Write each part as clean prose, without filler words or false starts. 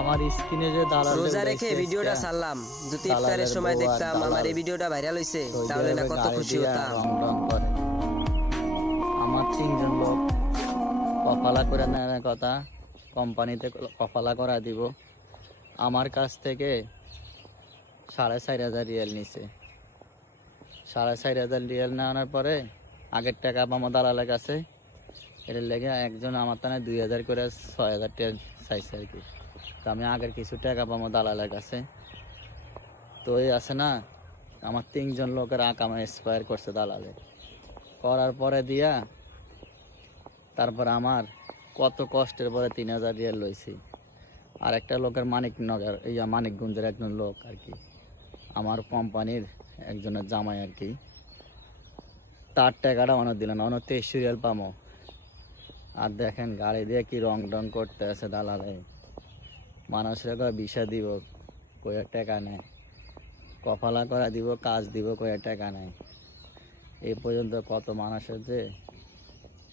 আমার স্ক্রিনে যে দালাল রোজা রেখে ভিডিওটা ছাড়লাম, যদি ইফতারের সময় দেখতাম আমার এই ভিডিওটা ভাইরাল হইছে তাহলে না কত খুশি হতাম। রং করে আমার 3জন লোক কপালা করে নেওয়ার কথা, কোম্পানিতে কপালা করা দিব। আমার কাছ থেকে 4,500 রিয়াল নিছে। 4,500 রিয়াল নেওয়ার পরে আগের টাকা আমার দালালের কাছে, এটার লেগে একজন আমার তানে 2,000 করে 6,000 টাকা চাইছে আর কি। তো আমি আগের কিছু টাকা পাবো দালালের কাছে। তো এই আছে না, আমার 3জন লোকের আকামা এক্সপায়ার করছে দালালে, করার পরে দিয়া তারপর আমার কত কষ্টের পরে 3,000 রিয়াল লইছি। আর একটা লোকের মানিকনগর, মানিকগঞ্জের একজন লোক আর কি, আমার কোম্পানির একজনের জামাই আর কি, তার টাকাটা অনেক দিল না, অনেক 23 রিয়াল পামো। আর দেখেন গাড়ি দিয়ে কি রং ডং করতে আছে দালালে। মানুষের বিষা দিব কয়েক টাকা নেয়, কপালা করা দিব, কাজ দিব, কয়েক টাকা নেয়। এই পর্যন্ত কত মানুষের যে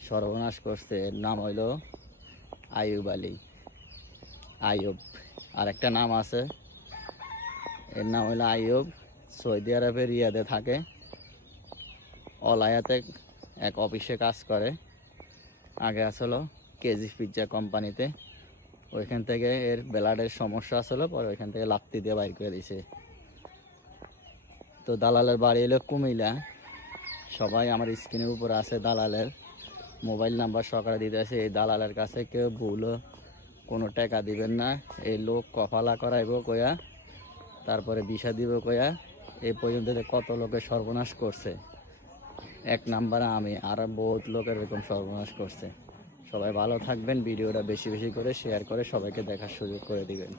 সর্বনাশ করছে। এর নাম হইল আইয়ুব আলী, আইয়ুব। আর একটা নাম আছে, এর নাম হইল আইয়ুব। সৌদি আরবের রিয়াদে থাকে, অলায়াতে এক অফিসে কাজ করে। আগে আসলো কেজি পিৎজা কোম্পানিতে, ওইখান থেকে এর ব্লাডের সমস্যা আসলো, পরে ওইখান থেকে লাত্তি দিয়ে বাইর করে দিছে। তো দালালের বাড়ি এলো কুমিল্লা। সবাই আমার স্ক্রিনের উপর আছে দালালের মোবাইল নাম্বার সকালে দিতে আছে। এই দালালের কাছে কেউ ভুলও কোনো টাকা দিবেন না। এই লোক কফালা করাইব কয়া, তারপরে বিষা দিব কয়া, এই পর্যন্ত কত লোকের সর্বনাশ করছে। 1 নাম্বারে আমি, আর বহুত লোকের এরকম সর্বনাশ করছে। সবাই ভালো থাকবেন, ভিডিওটা বেশি বেশি করে শেয়ার করে সবাইকে দেখার সুযোগ করে দিবেন।